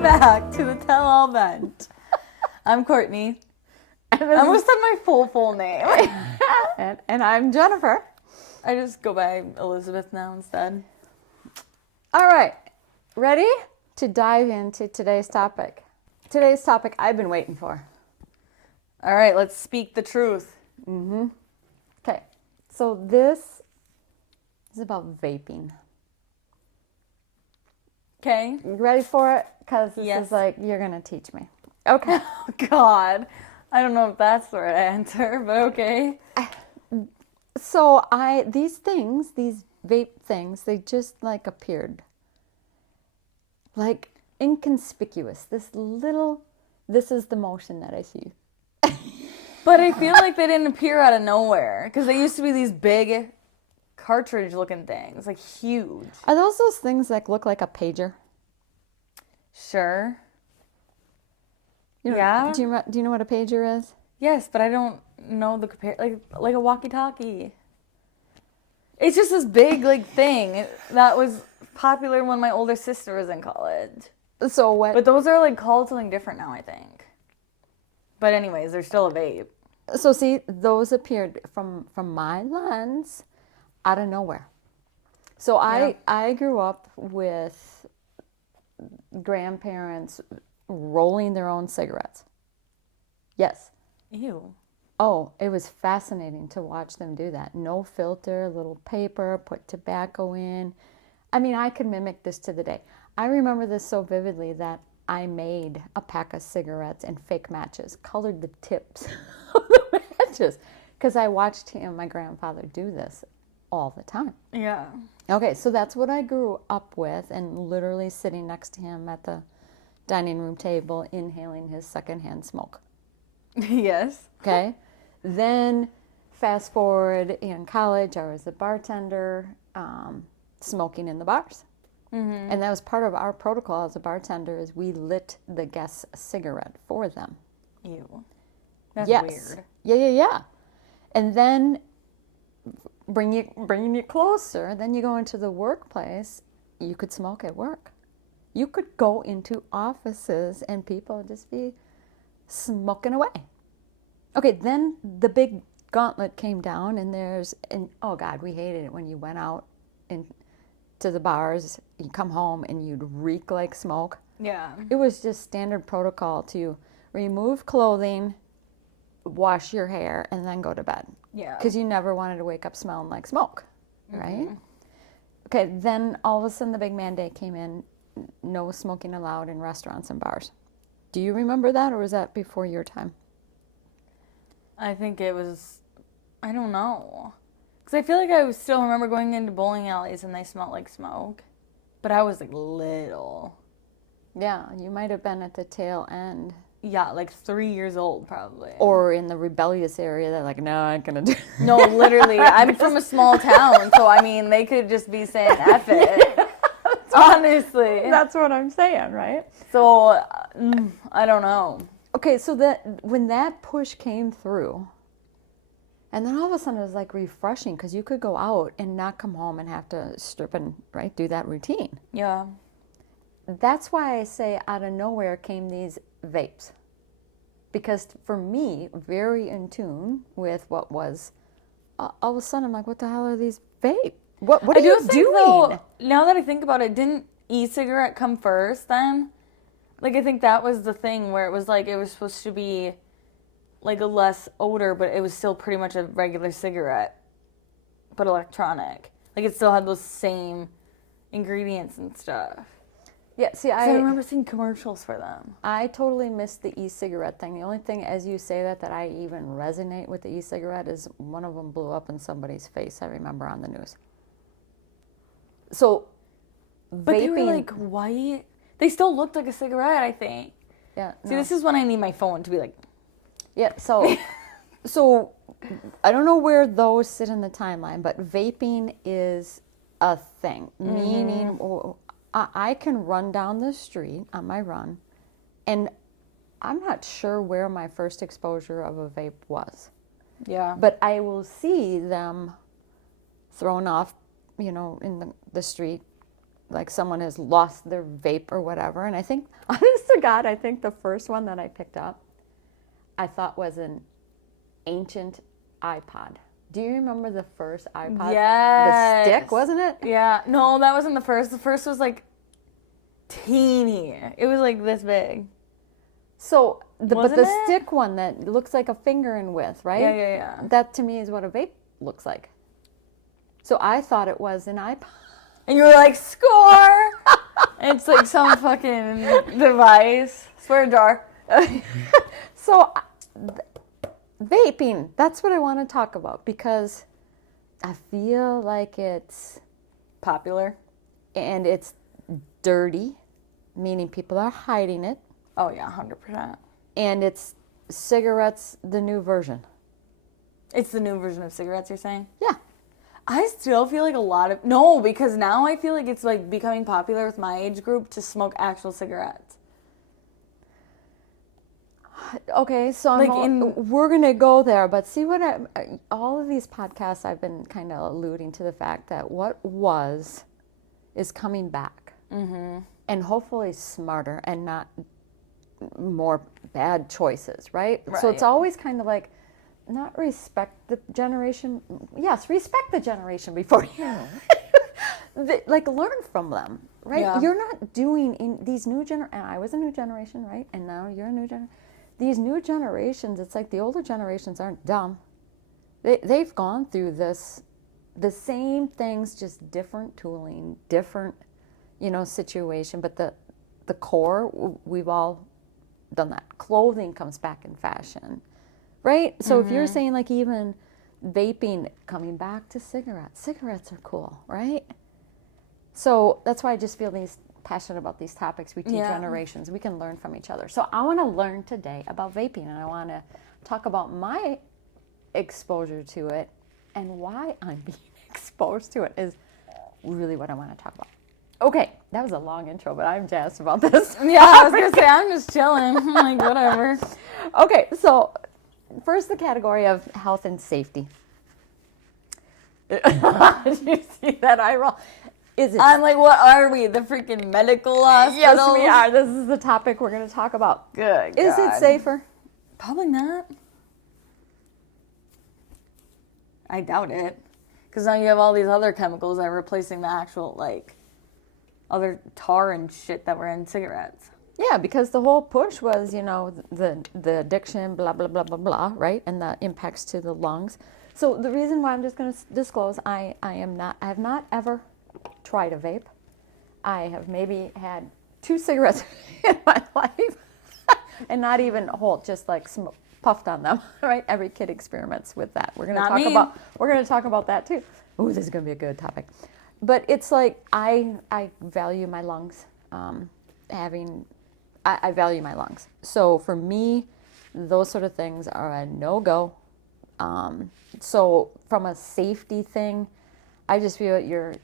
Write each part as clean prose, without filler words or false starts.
Welcome back to the Tell All Vent. I'm Courtney. I almost said my full name. and I'm Jennifer. I just go by Elizabeth now instead. All right, ready to dive into today's topic? Today's topic I've been waiting for. All right, let's speak the truth. Okay, so this is about vaping. Okay. You ready for it? Because this Yes. is like, you're going to teach me. Okay. Oh, God. I don't know if that's the right answer, but okay. So these vape things, they just like appeared. Like inconspicuous. This is the motion that I see. But I feel like they didn't appear out of nowhere because they used to be these big cartridge-looking things, like huge. Are those things that look like a pager? Sure. Yeah. Do you know what a pager is? Yes, but I don't know the like a walkie-talkie. It's just this big thing that was popular when my older sister was in college. So what? But those are called something different now, I think. But anyways, they're still a vape. So see, those appeared from my lens out of nowhere. So I grew up with grandparents rolling their own cigarettes. Yes. Ew. Oh, it was fascinating to watch them do that. No filter, little paper, put tobacco in. I mean, I could mimic this to the day. I remember this so vividly that I made a pack of cigarettes and fake matches, colored the tips of the matches, because I watched my grandfather do this all the time. Yeah. Okay, so that's what I grew up with, and literally sitting next to him at the dining room table, inhaling his secondhand smoke. Yes. Okay. Then fast forward in college, I was a bartender, smoking in the bars. Mm-hmm. And that was part of our protocol as a bartender, is we lit the guests a cigarette for them. Ew. That's weird. Yeah. And then bringing you closer, then you go into the workplace, you could smoke at work. You could go into offices and people just be smoking away. Okay, then the big gauntlet came down, and oh God, we hated it when you went out to the bars, you come home and you'd reek like smoke. Yeah. It was just standard protocol to remove clothing, wash your hair, and then go to bed. Yeah. Because you never wanted to wake up smelling like smoke, right? Mm-hmm. Okay, then all of a sudden the big mandate came in, no smoking allowed in restaurants and bars. Do you remember that, or was that before your time? I think it was, I don't know. Because I feel like I still remember going into bowling alleys and they smelled like smoke. But I was little. Yeah, you might have been at the tail end. Yeah, 3 years old probably. Or in the rebellious area, they're like, no, I ain't gonna do it. No, literally. I'm from a small town, so I mean, they could just be saying F it. Honestly. That's what I'm saying, right? So, I don't know. Okay, so when that push came through, and then all of a sudden it was refreshing, because you could go out and not come home and have to strip and do that routine. Yeah. That's why I say out of nowhere came these vapes. Because for me, very in tune with what was, all of a sudden I'm like, what the hell are these vapes? What are you doing? Though, now that I think about it, didn't e-cigarette come first then? I think that was the thing where it was it was supposed to be a less odor, but it was still pretty much a regular cigarette, but electronic. It still had those same ingredients and stuff. Yeah, see, I remember seeing commercials for them. I totally missed the e-cigarette thing. The only thing, as you say that I even resonate with the e-cigarette is one of them blew up in somebody's face, I remember, on the news. So, but vaping... they were white. They still looked like a cigarette, I think. Yeah. See, this is when I need my phone to be Yeah, so I don't know where those sit in the timeline, but vaping is a thing. Mm-hmm. Meaning, I can run down the street on my run, and I'm not sure where my first exposure of a vape was. Yeah. But I will see them thrown off, in the street like someone has lost their vape or whatever. And I think, honest to God, I think the first one that I picked up, I thought was an ancient iPod. Do you remember the first iPod? Yes. The stick, wasn't it? Yeah. No, that wasn't the first. The first was like teeny. It was like this big. So, but Wasn't the it? stick one that looks like a finger in width, right? Yeah. That to me is what a vape looks like. So I thought it was an iPod. And you were like, score! It's like some fucking device. Swear jar. So, vaping, that's what I want to talk about because I feel like it's Popular. and it's dirty, meaning people are hiding it, Oh, yeah, 100%. and it's cigarettes, the new version. It's the new version of cigarettes, you're saying? Yeah. I still feel like a lot of... No, because now I feel like it's like becoming popular with my age group to smoke actual cigarettes. Okay, so Like we're going to go there, but see what all of these podcasts I've been kind of alluding to the fact that what was is coming back. Mm-hmm. And hopefully smarter and not more bad choices, right? So it's always kind of like, not respect the generation. Yes, respect the generation before you. Like learn from them, right? Yeah. You're not doing in these new and I was a new generation, right? And now you're a new generation. These new generations, it's like the older generations aren't dumb. They've gone through this, the same things, just different tooling, different, situation. But the core, we've all done that. Clothing comes back in fashion, right? So if you're saying like even vaping coming back to cigarettes are cool, right? So that's why I just feel passionate about these topics. We teach generations. We can learn from each other. So I want to learn today about vaping, and I want to talk about my exposure to it and why I'm being exposed to it is really what I want to talk about. Okay, that was a long intro, but I'm jazzed about this. Yeah, I was going to say, I'm just chilling. I'm like, whatever. Okay, so first the category of health and safety. Did you see that eye roll? Is it? I'm like, what are we? The freaking medical hospital? Yes, we are. This is the topic we're going to talk about. Good Is it God. safer? Probably not. I doubt it. Because now you have all these other chemicals that are replacing the actual, like, other tar and shit that were in cigarettes. Yeah, because the whole push was, the addiction, blah, blah, blah, blah, blah, right? And the impacts to the lungs. So the reason why I'm just going to disclose, I have not ever tried a vape. I have maybe had 2 cigarettes in my life and not even whole, just like puffed on them, right? Every kid experiments with that. We're going to talk about that too. Ooh, this is going to be a good topic. But it's like I value my lungs. I value my lungs. So for me, those sort of things are a no-go. So from a safety thing, I just feel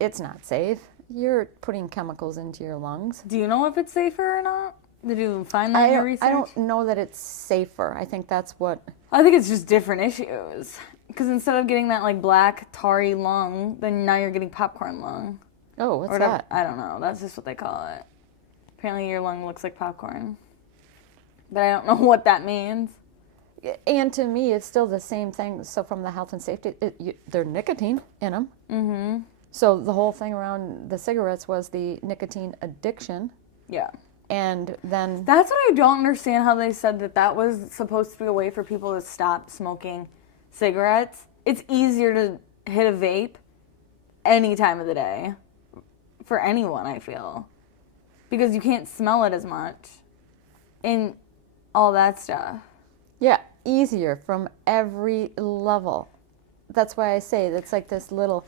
it's not safe. You're putting chemicals into your lungs. Do you know if it's safer or not? Did you find that in your research? I don't know that it's safer. I think that's what... I think it's just different issues. Because instead of getting that, like, black, tarry lung, then now you're getting popcorn lung. Oh, what's that? I don't know. That's just what they call it. Apparently your lung looks like popcorn. But I don't know what that means. And to me, it's still the same thing. So from the health and safety, there's nicotine in them. Mm-hmm. So the whole thing around the cigarettes was the nicotine addiction. Yeah. And then... That's what I don't understand, how they said that was supposed to be a way for people to stop smoking cigarettes. It's easier to hit a vape any time of the day. For anyone, I feel. Because you can't smell it as much. And all that stuff. Yeah, easier from every level. That's why I say that's like this little...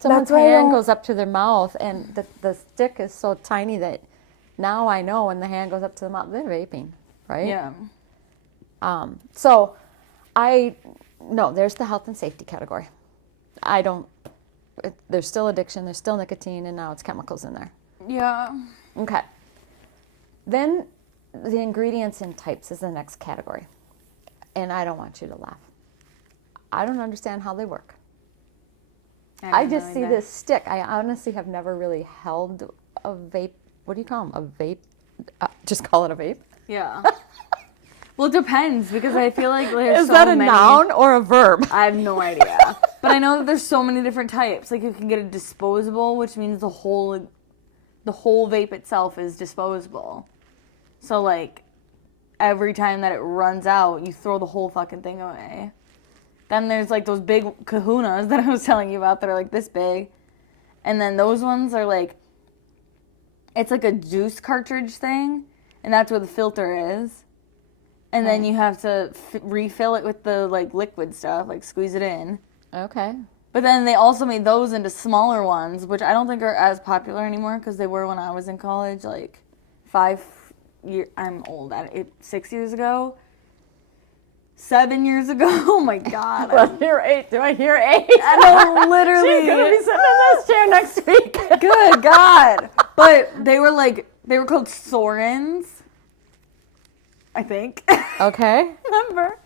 Someone's hand goes up to their mouth, and the stick is so tiny that now I know when the hand goes up to the mouth, they're vaping, right? Yeah. So no, there's the health and safety category. There's still addiction, there's still nicotine, and now it's chemicals in there. Yeah. Okay. Then the ingredients and types is the next category. And I don't want you to laugh. I don't understand how they work. I just see this stick. I honestly have never really held a vape. What do you call them? A vape? Just call it a vape? Yeah. Well, it depends because I feel like there's Is so that a many... noun or a verb? I have no idea. But I know that there's so many different types. Like you can get a disposable, which means the whole vape itself is disposable. So like every time that it runs out, you throw the whole fucking thing away. Then there's like those big kahunas that I was telling you about that are like this big. And then those ones are like, it's like a juice cartridge thing. And that's where the filter is. And then you have to refill it with the like liquid stuff, like squeeze it in. Okay. But then they also made those into smaller ones, which I don't think are as popular anymore because they were when I was in college, like 5 years. I'm old at it. 6 years ago. 7 years ago. Oh my God. Well, hear 8. Do I hear 8? I know, literally. She's gonna be sitting in this chair next week. Good God. But they were called Sorens, I think. Okay. Remember?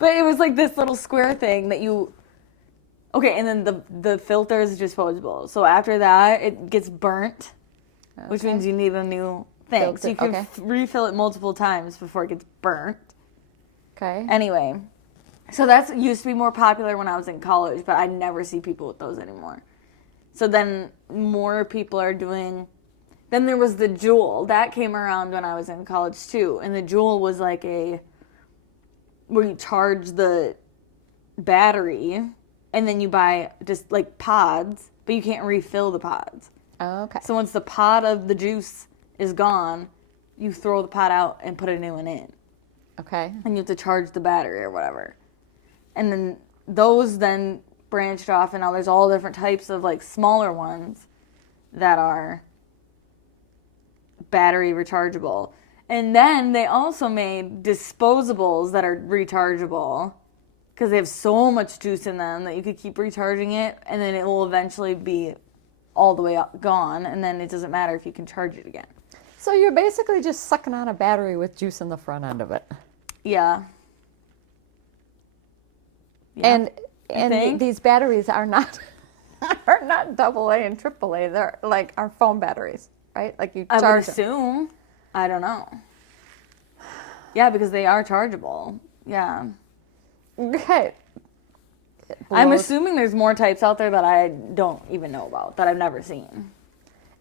But it was like this little square thing that you... Okay, and then the filter is disposable. So after that, it gets burnt, which means you need a new thing. Filter, so you can refill it multiple times before it gets burnt. Okay. Anyway, so that used to be more popular when I was in college, but I never see people with those anymore. So then more people are doing... Then there was the Juul. That came around when I was in college too. And the Juul was like where you charge the battery and then you buy just like pods, but you can't refill the pods. Okay. So once the pod of the juice is gone, you throw the pod out and put a new one in. Okay. And you have to charge the battery or whatever. And then those then branched off, and now there's all different types of like smaller ones that are battery rechargeable. And then they also made disposables that are rechargeable because they have so much juice in them that you could keep recharging it, and then it will eventually be all the way gone, and then it doesn't matter if you can charge it again. So you're basically just sucking on a battery with juice in the front end of it. Yeah. And these batteries are not AA and AAA. They're like our phone batteries, right? Like you charge I would them. assume. I don't know. Yeah, because they are chargeable. Yeah. Okay. I'm assuming there's more types out there that I don't even know about, that I've never seen.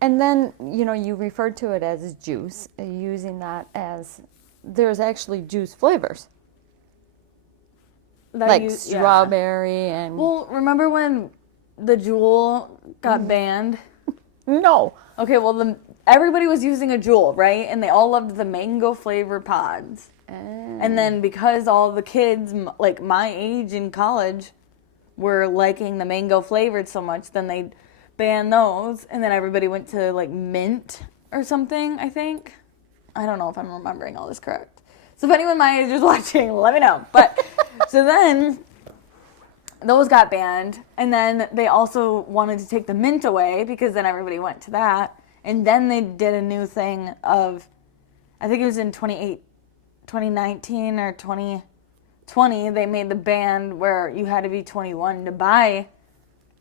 And then, you referred to it as juice, using that as, there's actually juice flavors. Like strawberry and... Well, remember when the Juul got banned? No. Okay, well, everybody was using a Juul, right? And they all loved the mango flavored pods. And then because all the kids, like my age in college, were liking the mango flavored so much, then they banned those. And then everybody went to like mint or something, I think. I don't know if I'm remembering all this correct. So if anyone my age is watching, let me know. But so then those got banned. And then they also wanted to take the mint away because then everybody went to that. And then they did a new thing of, I think it was in 2019 or 2020, they made the ban where you had to be 21 to buy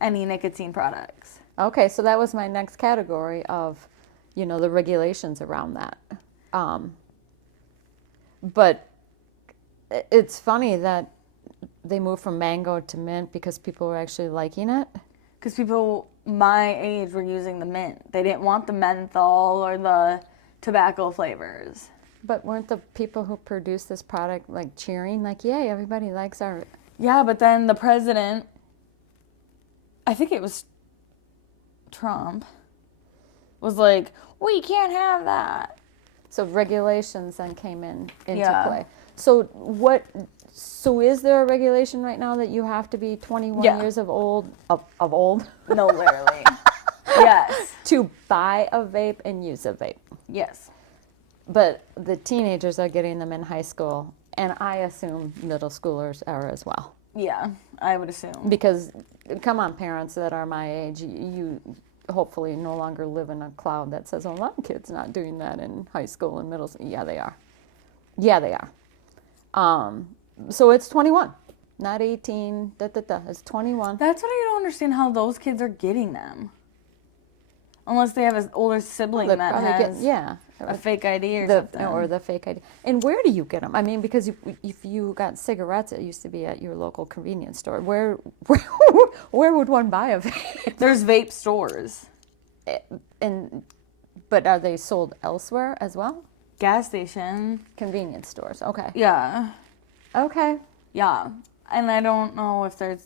any nicotine products. Okay, so that was my next category of, the regulations around that. But it's funny that they moved from mango to mint because people were actually liking it. Because people my age were using the mint. They didn't want the menthol or the tobacco flavors. But weren't the people who produced this product like cheering, like, yay, everybody likes our... Yeah, but then the president, I think it was Trump, was like, we can't have that. So regulations then came into play. So is there a regulation right now that you have to be 21 years of old? No, literally. Yes. To buy a vape and use a vape. Yes. But the teenagers are getting them in high school, and I assume middle schoolers are as well. Yeah, I would assume. Because, come on, parents that are my age, you hopefully no longer live in a cloud that says, oh, my kid's not doing that in high school and middle school. Yeah, they are. Yeah, they are. So it's 21, not 18. It's 21. That's what I don't understand how those kids are getting them. Unless they have an older sibling They're that probably has getting- a fake ID or the something. or the fake ID. And where do you get them? I mean, because if you got cigarettes, it used to be at your local convenience store. Where would one buy a vape? There's vape stores. But are they sold elsewhere as well? Gas station. Convenience stores. Okay. Yeah. Okay. Yeah. And I don't know if they're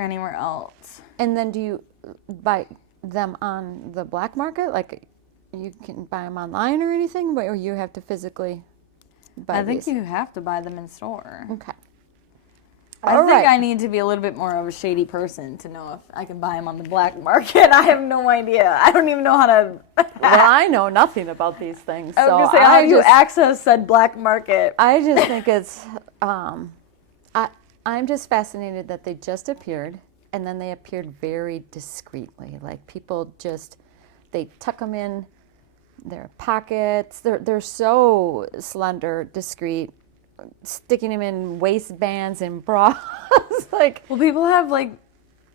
anywhere else. And then do you buy them on the black market? Like you can buy them online or anything, or you have to physically buy I think these? you have to buy them in store. Okay. I think I need to be a little bit more of a shady person to know if I can buy them on the black market. I have no idea. I don't even know how to. Well, I know nothing about these things. I was so gonna say, how do you access said black market? I just think it's. I'm just fascinated that they just appeared, and then they appeared very discreetly. Like people they tuck them in their pockets. They're so slender, discreet. Sticking them in waistbands and bras. Like, Well, people have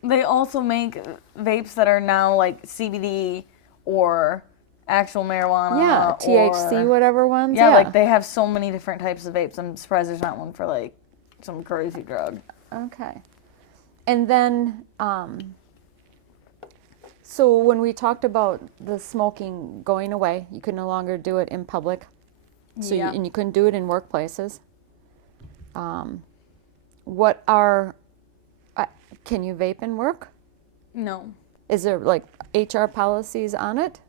they also make vapes that are now like CBD or actual marijuana. yeah, THC, whatever ones. Yeah, like they have so many different types of vapes. I'm surprised there's not one for like some crazy drug. Okay. And then, so when we talked about the smoking going away, you could no longer do it in public. So Yeah. and you couldn't do it in workplaces. Can you vape in work? No, Is there like HR policies on it?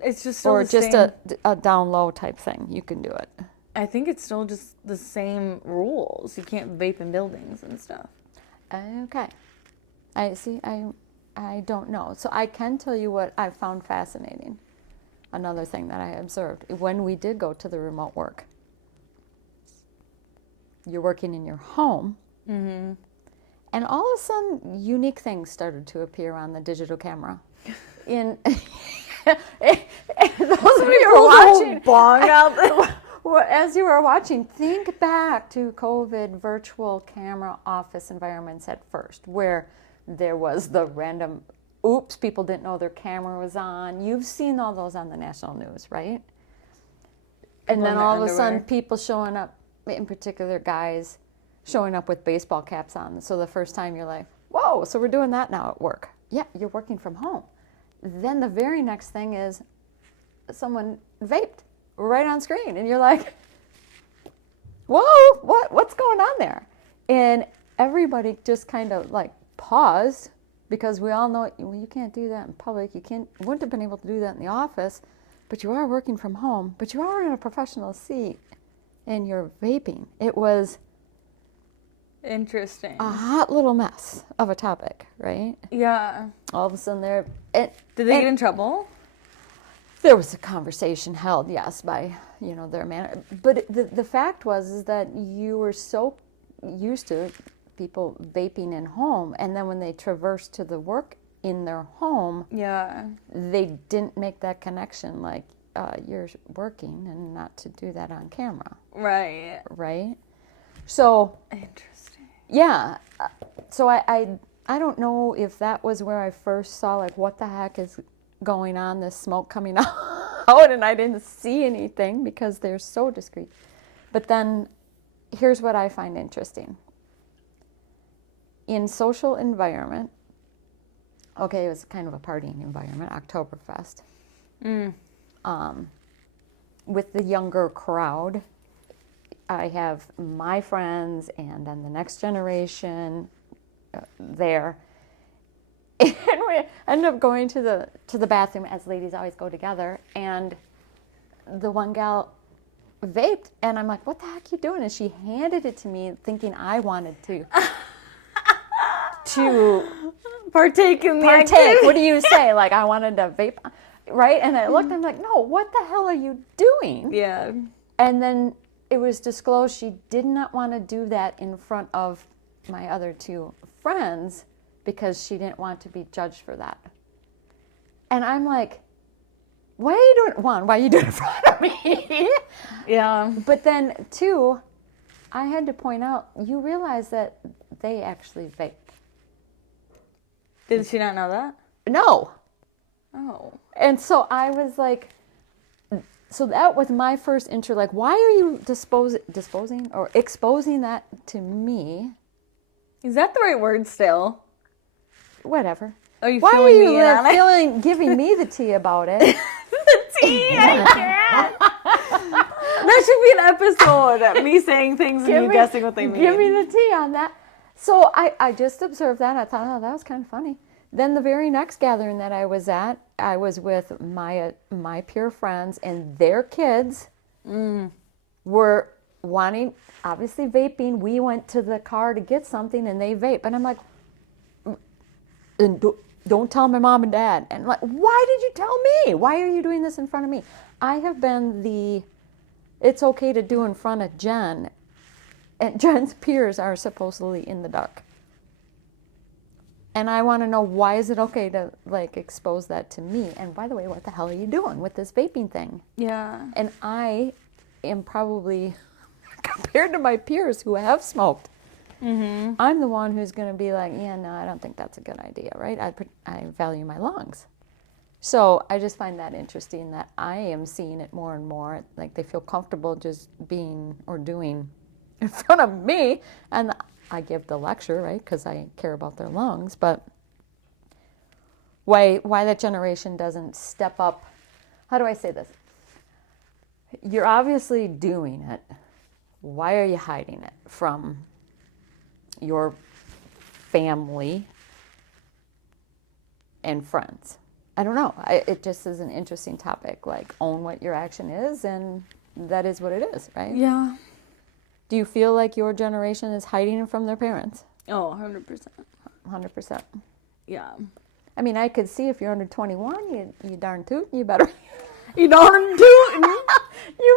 it's just still Or the just same. a down low type thing? You can do it. I think it's still just the same rules. You can't vape in buildings and stuff. Okay. I see. I don't know. So I can tell you what I found fascinating. Another thing that I observed when we did go to the remote work. You're working in your home. Mm-hmm. And all of a sudden, unique things started to appear on the digital camera. In those of you who are watching, bong out there. as you were watching, think back to COVID virtual camera office environments at first, where there was the random, oops, people didn't know their camera was on. You've seen all those on the national news, right? And then all of a sudden, people showing up, in particular guys, showing up with baseball caps on. So the first time you're like, whoa, so we're doing that now at work. Yeah, you're working from home. Then the very next thing is someone vaped right on screen. And you're like, whoa, what's going on there? And everybody just kind of like paused because we all know, well, you can't do that in public. Wouldn't have been able to do that in the office, but you are working from home, but you are in a professional seat and you're vaping. It was Interesting. a hot little mess of a topic, right? Yeah. All of a sudden Did they get in trouble? there was a conversation held, yes, by their man. But the fact is that you were so used to people vaping in home, and then when they traversed to the work in their home, Yeah. they didn't make that connection. Like you're working, and not to do that on camera, Right. right? So. Interesting. Yeah. So I don't know if that was where I first saw, like, what the heck is going on, this smoke coming out, and I didn't see anything because they're so discreet. But then here's what I find interesting. In social environment, okay, it was kind of a partying environment, Oktoberfest. With the younger crowd, I have my friends and then the next generation there. And we end up going to the bathroom, as ladies always go together, and the one gal vaped, and I'm like, what the heck are you doing? And she handed it to me thinking I wanted to Partake in the partake. activity. What do you say? Like, I wanted to vape, right? And I looked, I'm like, no, what the hell are you doing? Yeah. And then it was disclosed she did not want to do that in front of my other two friends because she didn't want to be judged for that. And I'm like, why are you doing it? One, why are you doing it in front of me? Yeah. But then two, I had to point out, you realize that they actually vape. Did she not know that? No. Oh. And so I was like, so that was my first intro. Like, why are you disposing or exposing that to me? Is that the right word still? Whatever. Are you Why are filling you me in on it? giving me the tea about it? The tea, I can't. That should be an episode, me saying things and you guessing what they mean. Give me the tea on that. So I just observed that. And I thought, oh, that was kind of funny. Then the very next gathering that I was at, I was with my peer friends, and their kids were wanting, obviously vaping. We went to the car to get something, and they vape. And I'm like, and don't tell my mom and dad. And like, why did you tell me? Why are you doing this in front of me? I have been it's okay to do in front of Jen, and Jen's peers are supposedly in the dark. And I want to know, why is it okay to like expose that to me? And by the way, what the hell are you doing with this vaping thing? Yeah. And I am probably, compared to my peers who have smoked, I'm the one who's going to be like, yeah, no, I don't think that's a good idea, right? I value my lungs. So I just find that interesting that I am seeing it more and more. Like they feel comfortable just being or doing in front of me. And I give the lecture, right, because I care about their lungs. But why that generation doesn't step up? How do I say this? You're obviously doing it. Why are you hiding it from your family and friends? I don't know. It just is an interesting topic. Like, own what your action is, and that is what it is, right? Yeah. Do you feel like your generation is hiding it from their parents? Oh, 100%. 100%. Yeah. I mean, I could see if you're under 21, you darn toot, you better. You darn tootin'.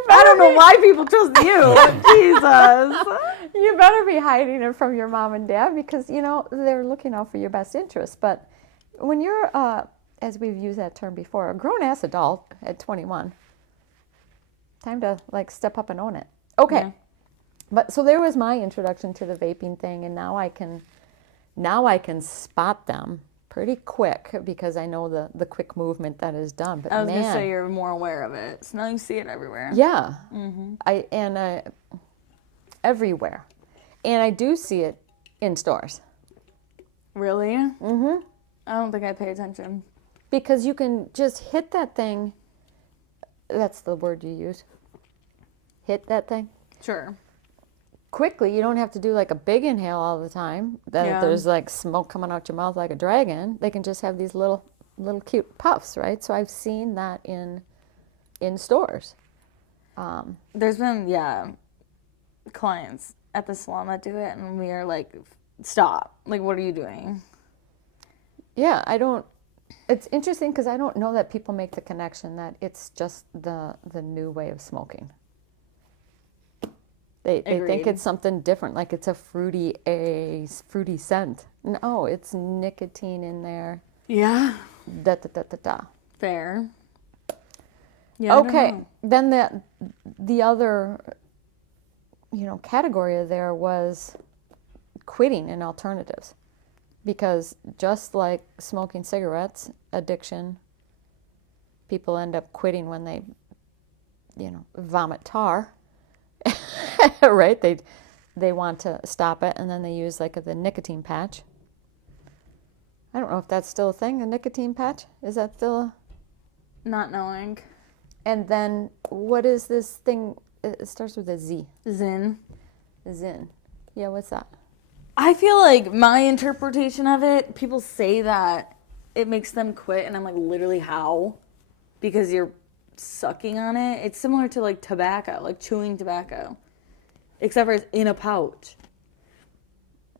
I don't know why people trust you. Jesus. You better be hiding it from your mom and dad because, they're looking out for your best interests. But when you're, as we've used that term before, a grown-ass adult at 21, time to, like, step up and own it. Okay. Yeah. But so there was my introduction to the vaping thing, and now I can spot them pretty quick because I know the quick movement that is done. But I was going to say you're more aware of it. So now you see it everywhere. Yeah. Everywhere. And I do see it in stores. Really? Mm-hmm. I don't think I pay attention. Because you can just hit that thing. That's the word you use. Hit that thing. Sure. Quickly. You don't have to do like a big inhale all the time. Then if there's like smoke coming out your mouth like a dragon, they can just have these little cute puffs, right? So I've seen that in stores. There's been, clients at the salon that do it, and we are like, stop. Like, what are you doing? Yeah, it's interesting because I don't know that people make the connection that it's just the new way of smoking. They think it's something different, like it's a fruity scent. No, it's nicotine in there. Yeah. Da da da da da. Fair. Yeah. Okay. Then the other, category there was quitting and alternatives, because just like smoking cigarettes, addiction, people end up quitting when they, vomit tar. Right? They want to stop it, and then they use like the nicotine patch. I don't know if that's still a thing, a nicotine patch. Is that still Not knowing. And then what is this thing? It starts with a Z. Zin. Zin. Yeah, what's that? I feel like my interpretation of it, people say that it makes them quit, and I'm like, literally how? Because you're sucking on it. It's similar to like tobacco, like chewing tobacco, except for it's in a pouch.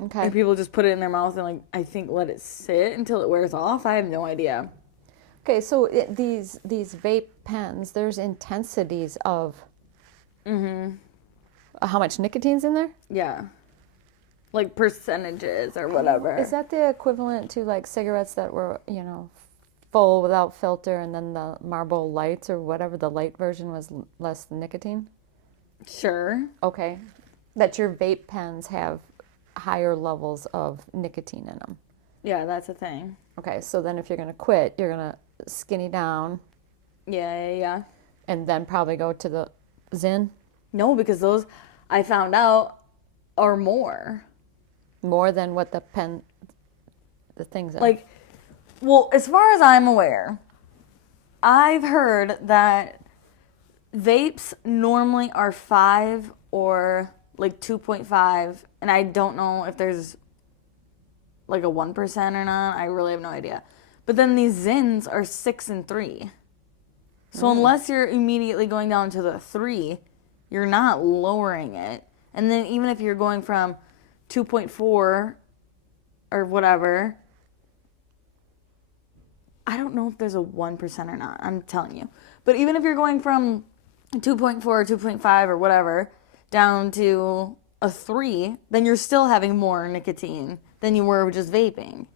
Okay. And people just put it in their mouth and like, I think, let it sit until it wears off. I have no idea. Okay, so these vape pens, there's intensities of how much nicotine's in there? Yeah. Like percentages or whatever. Is that the equivalent to like cigarettes that were, full without filter, and then the Marlboro Lights or whatever, the light version was less nicotine? Sure. Okay. That your vape pens have higher levels of nicotine in them. Yeah, that's a thing. Okay, so then if you're going to quit, you're going to skinny down Yeah. and then probably go to the Zyn. No, because those, I found out, are more. More than what the things are. Like, well, as far as I'm aware, I've heard that vapes normally are 5 or like 2.5, and I don't know if there's like a 1% or not. I really have no idea. But then these Zins are 6 and 3. So unless you're immediately going down to the 3, you're not lowering it. And then even if you're going from 2.4 or whatever, I don't know if there's a 1% or not. I'm telling you. But even if you're going from 2.4 or 2.5 or whatever down to a 3, then you're still having more nicotine than you were just vaping.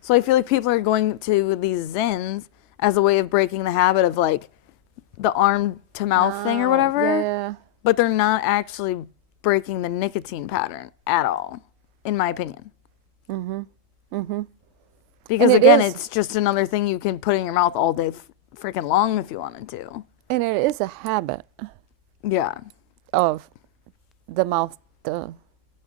So I feel like people are going to these Zins as a way of breaking the habit of like the arm to mouth thing or whatever. Yeah. But they're not actually breaking the nicotine pattern at all, in my opinion. Because again, it's just another thing you can put in your mouth all day freaking long if you wanted to. And it is a habit Yeah. of the mouth, what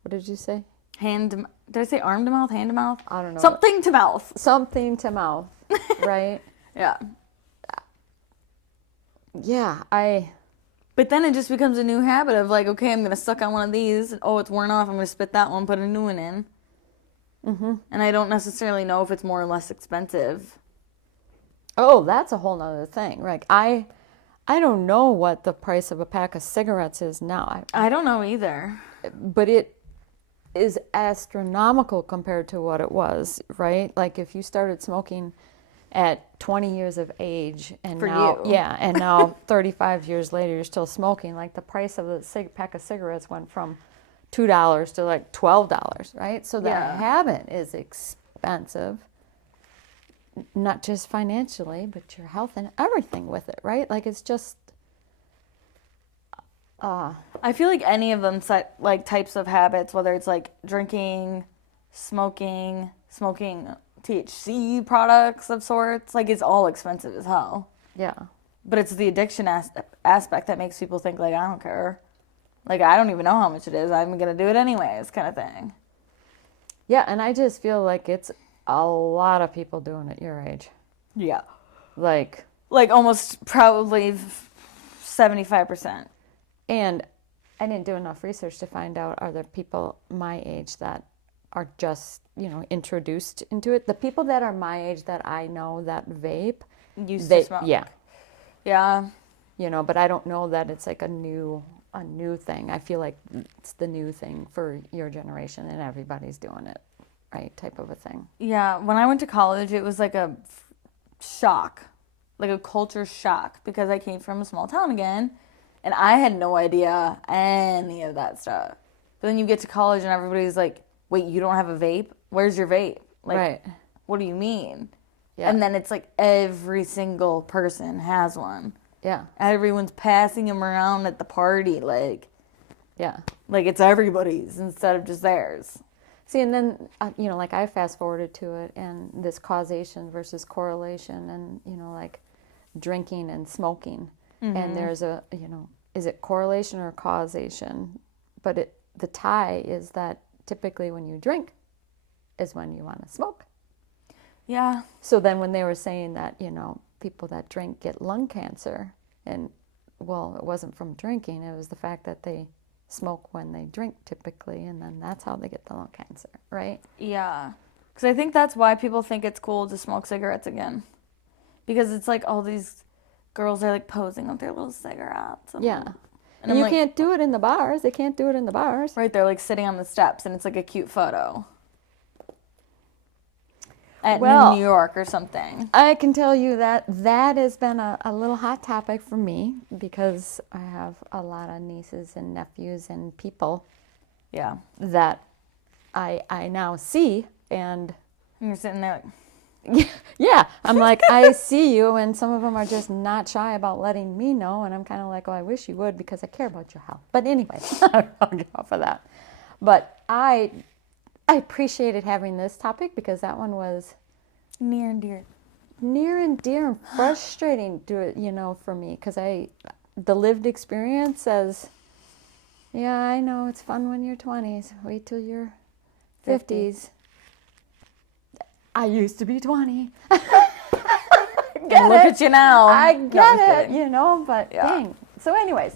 did you say? Did I say arm to mouth, hand to mouth? I don't know. Something to mouth. Something to mouth, right? Yeah. Yeah, But then it just becomes a new habit of like, okay, I'm going to suck on one of these. Oh, it's worn off. I'm going to spit that one, put a new one in. And I don't necessarily know if it's more or less expensive. Oh, that's a whole nother thing. Like I don't know what the price of a pack of cigarettes is now. I don't know either. But it is astronomical compared to what it was, right? Like if you started smoking at 20 years of age and For now you. yeah, and now 35 years later you're still smoking, like the price of a pack of cigarettes went from $2 to like $12, right? So the habit is expensive. Not just financially, but your health and everything with it, right? Like it's just I feel like any of them set like types of habits, whether it's like drinking, smoking THC products of sorts, like it's all expensive as hell. yeah. But it's the addiction aspect that makes people think like I don't care, like I don't even know how much it is. I'm gonna do it anyways, kind of thing. Yeah, and I just feel like it's a lot of people doing it your age. Yeah, Like almost probably 75%. And I didn't do enough research to find out, are there people my age that are just, introduced into it? The people that are my age that I know that vape, Used to smoke. yeah, Yeah. but I don't know that it's like a new thing. I feel like it's the new thing for your generation and everybody's doing it, right? Type of a thing. Yeah, when I went to college, it was like a shock, like a culture shock, because I came from a small town again, and I had no idea any of that stuff. But then you get to college, and everybody's like, wait, you don't have a vape? Where's your vape? Like, Right. What do you mean? Yeah. And then it's like every single person has one. Yeah. Everyone's passing them around at the party, like Yeah. it's everybody's instead of just theirs. See, and then, like I fast forwarded to it and this causation versus correlation and, like drinking and smoking. And there's a, is it correlation or causation? But the tie is that typically when you drink is when you want to smoke. Yeah. So then when they were saying that, people that drink get lung cancer, and well, it wasn't from drinking, it was the fact that they smoke when they drink typically, and then that's how they get the lung cancer, right? Yeah. Because I think that's why people think it's cool to smoke cigarettes again. Because it's like all these girls are like posing with their little cigarettes. Yeah. And And you like, can't do it in the bars. They can't do it in the bars. right, they're like sitting on the steps and it's like a cute photo. At New York or something. I can tell you that has been a little hot topic for me because I have a lot of nieces and nephews and people Yeah. that I now see, and And you're sitting there like, yeah, I'm like, I see you, and some of them are just not shy about letting me know, and I'm kind of like, well, I wish you would because I care about your health. But anyway, I'll get off of that. But I I appreciated having this topic because that one was Near and dear. near and dear and frustrating for me because the lived experience says, yeah, I know it's fun when you're 20s. Wait till you're 50s. I used to be 20. Look at you now. I No, get I'm it, kidding. but Yeah. dang. So anyways,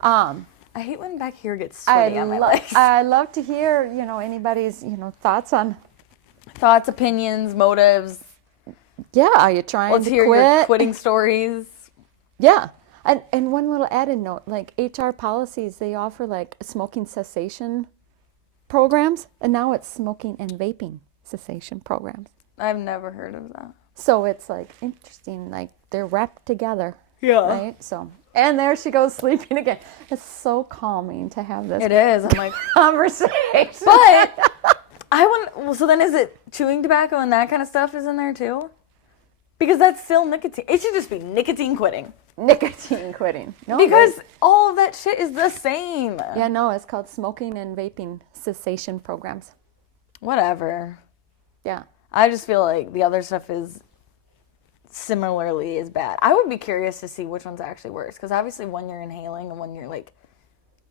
I hate when back here gets sweaty on my legs. I love to hear, anybody's, thoughts on, Thoughts, opinions, motives. yeah, are you trying Let's to hear quit? your quitting stories. Yeah. And one little added note, like HR policies, they offer like smoking cessation programs, and now it's smoking and vaping cessation programs. I've never heard of that. So it's like interesting, like they're wrapped together. Yeah. Right? So, and there she goes sleeping again. It's so calming to have this It is. I'm like, conversation. but well, so then is it chewing tobacco and that kind of stuff is in there too? Because that's still nicotine. It should just be nicotine quitting. Nicotine quitting. No, Because all of that shit is the same. yeah, no, it's called smoking and vaping cessation programs. Whatever. Yeah. I just feel like the other stuff is similarly as bad. I would be curious to see which one's actually worse. Because obviously when you're inhaling and when you're like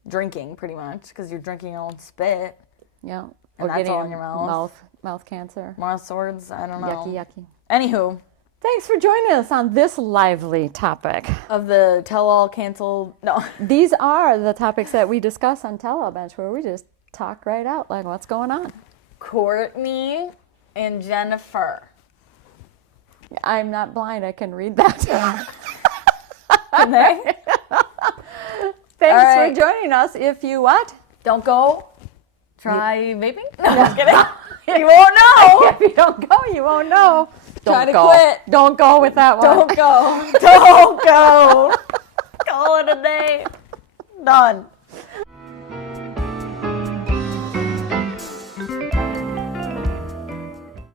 drinking pretty much. Because you're drinking your own spit. Yeah. And that's getting all in your mouth. Mouth cancer. Mouth swords. I don't know. Yucky. Anywho. Thanks for joining us on this lively topic. Of the tell-all canceled. No. These are the topics that we discuss on Tell-All Bench, where we just talk right out, like what's going on. Courtney and Jennifer. I'm not blind. I can read that. Can they? Thanks right. for joining us. If you what? Don't go. Try vaping? No, I'm just kidding. You won't know. If you don't go, you won't know. Try Don't to go. quit. Don't go with that one. Don't go. Don't go. Call it a day. Done.